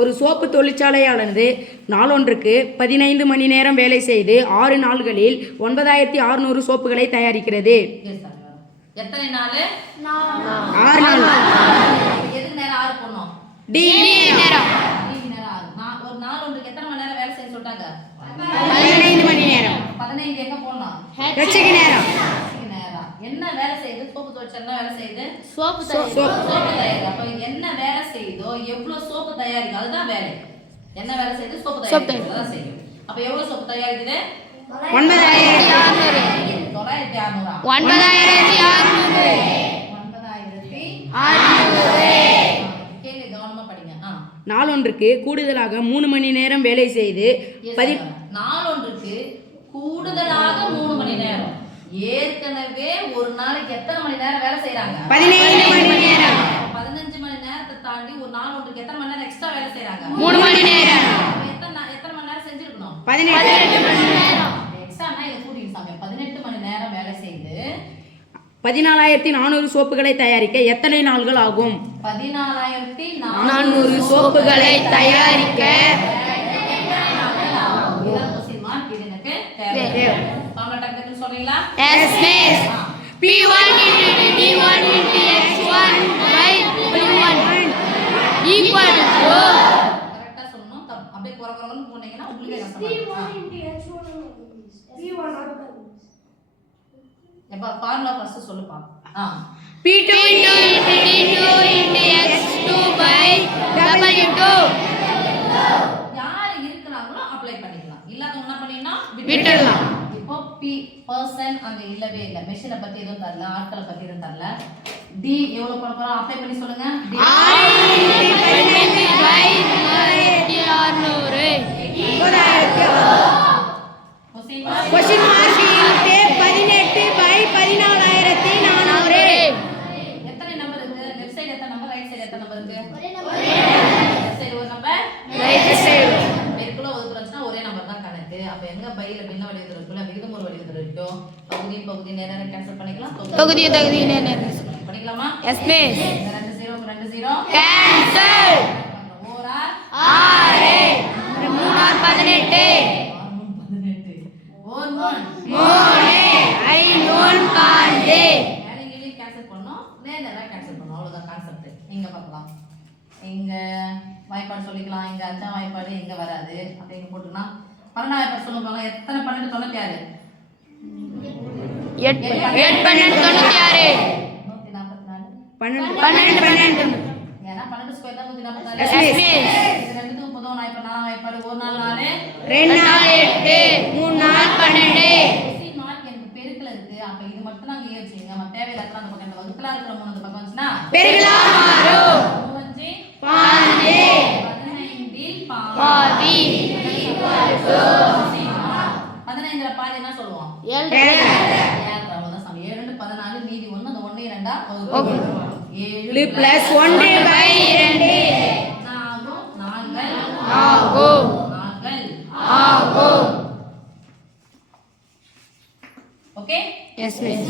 ஒரு சோப்பு தொழிற்சாலையானது நாளொன்றுக்கு 15 மணி நேரம் வேலை செய்து 6 நாள்களில் 9600 சோப்புகளை தயாரிக்கிறது. எத்தனை நாள்? 6 நாள். எது நேரம் 6 போடணும்? டி நேரம். ஒரு நாள் ஒன்றுக்கு எத்தனை மணி நேரம் வேலை செய்ய சொல்லிட்டாங்க? 15 மணி நேரம். 15 எங்க போடணும்? ஹெச்க்கு நேரம். என்ன வேலை செய்யுது? சோப்பு தொழிற்சாலை வேலை செய்யுது. சோப்பு தயாரிக்க. அப்ப என்ன வேலை செய்யுதோ எவ்வளவு சோப்பு தயாரிக்கும் அதுதான் வேலை. என்ன வேலை செய்யுது? சோப்பு தயாரிக்கிறது தான் செய்யும். அப்ப எவ்வளவு சோப்பு தயாரிக்குது? 9600. 9600. கேள்வி கவனமா படிங்க. நாளொன்றுக்கு கூடுதலாக 3 மணி நேரம் வேலை செய்து நாளொன்றுக்கு கூடுதலாக 3 மணி நேரம். ஏற்கனவே ஒரு நாளைக்கு எத்தனை மணி நேரம் வேலை செய்யறாங்க? 15 மணி நேரம். 15 மணி நேரத்தை தாண்டி ஒரு நாள் ஒன்றுக்கு எத்தனை மணி நேரம் எக்ஸ்ட்ரா வேலை செய்யறாங்க? 3 மணி நேரம். எத்தனை மணி நேரம் செஞ்சிருக்கணும்? 18 மணி நேரம். எக்ஸ்ட்ரானா இத கூட்டிட்டு சாமி 18 மணி நேரம் வேலை செய்து 14400 சோப்புகளை தயாரிக்க எத்தனை நாள்கள் ஆகும்? 14400 சோப்புகளை தயாரிக்க சொல்றீங்களா? Yes, miss. P1 into D1 into X1 by P1 equal to கரெக்ட்டா சொல்லணும். அப்படியே குறகுறன்னு போனீங்கன்னா உங்களுக்கு கஷ்டமா இருக்கும். P1 into X1 P1 எப்ப ஃபார்முலா ஃபர்ஸ்ட் சொல்லுப்பா. P2 into D2 into X2 by W2 யார் இருக்குறாங்களோ அப்ளை பண்ணிக்கலாம். இல்லாதவங்க என்ன பண்ணினா விட்டுடலாம். இப்போ P பர்சன் அங்க இல்லவே இல்ல. மெஷினை பத்தி எதுவும் தரல, ஆட்களை பத்தி எதுவும் தரல. D எவ்வளவு போட போறோம்? அப்ளை பண்ணி சொல்லுங்க. D 18 by 1600 question mark into 18 by 14400. எத்தனை நம்பர் இருக்கு? லெஃப்ட் சைடு எத்தனை நம்பர், ரைட் சைடு எத்தனை நம்பர் இருக்கு? லெஃப்ட் சைடு ஒரு நம்பர், ரைட் சைடு பெருக்குல ஒதுக்குறச்சுனா ஒரே நம்பர் தான் கணக்கு. அப்ப எங்க பையில பின்ன வடிவத்துல இருக்குல விகிதம் ஒரு வடிவத்துல இருக்கும். பகுதி நேரா கேன்சல் பண்ணிக்கலாம். தொகுதி நேரம் பண்ணிக்கலாமா? Yes, miss. 2 0 Cancel. ஓரா 6 3 18 ஓர் 1 3 5 வேலைங்களே கேன்சல் பண்ணோம். நேரா கேன்சல் பண்ணோம். அவ்வளவுதான் கான்செப்ட். இங்க பார்க்கலாம். இங்க வாய்ப்பாடு சொல்லிக்கலாம். இங்க அஞ்சா வாய்ப்பாடு இங்க வராது. அப்ப இங்க போட்டுக்கலாம். 12 வாய்ப்பாடு சொல்லுங்க பாருங்க. எத்தனை 12 96 8 12 96 144 ஏன்னா 12 ஸ்கொயர் தான் 144. Yes, miss. இது ரெண்டுத்துக்கும் பொதுவான வாய்ப்பாடு 4 வாய்ப்பாடு 1 4 4 2 4 8 3 4 12. கொஸ்டின் மார்க் எனக்கு பெருக்கல இருக்கு. அப்ப இது மட்டும் நாங்க யோசிச்சீங்க. நம்ம தேவையில்லாத அந்த பக்கம் வகுப்புல இருக்கிற 3 அந்த பக்கம் வந்துச்சுனா பெருகலாம் மாறும். 3 5 15 பாதி 15ல பாதி என்ன சொல்லுவோம்? 7 அவ்வளவுதான் சாமி. 7 2 14 மீதி 1 அந்த 1 2 7 plus 1 by 2 okay. Yes, miss.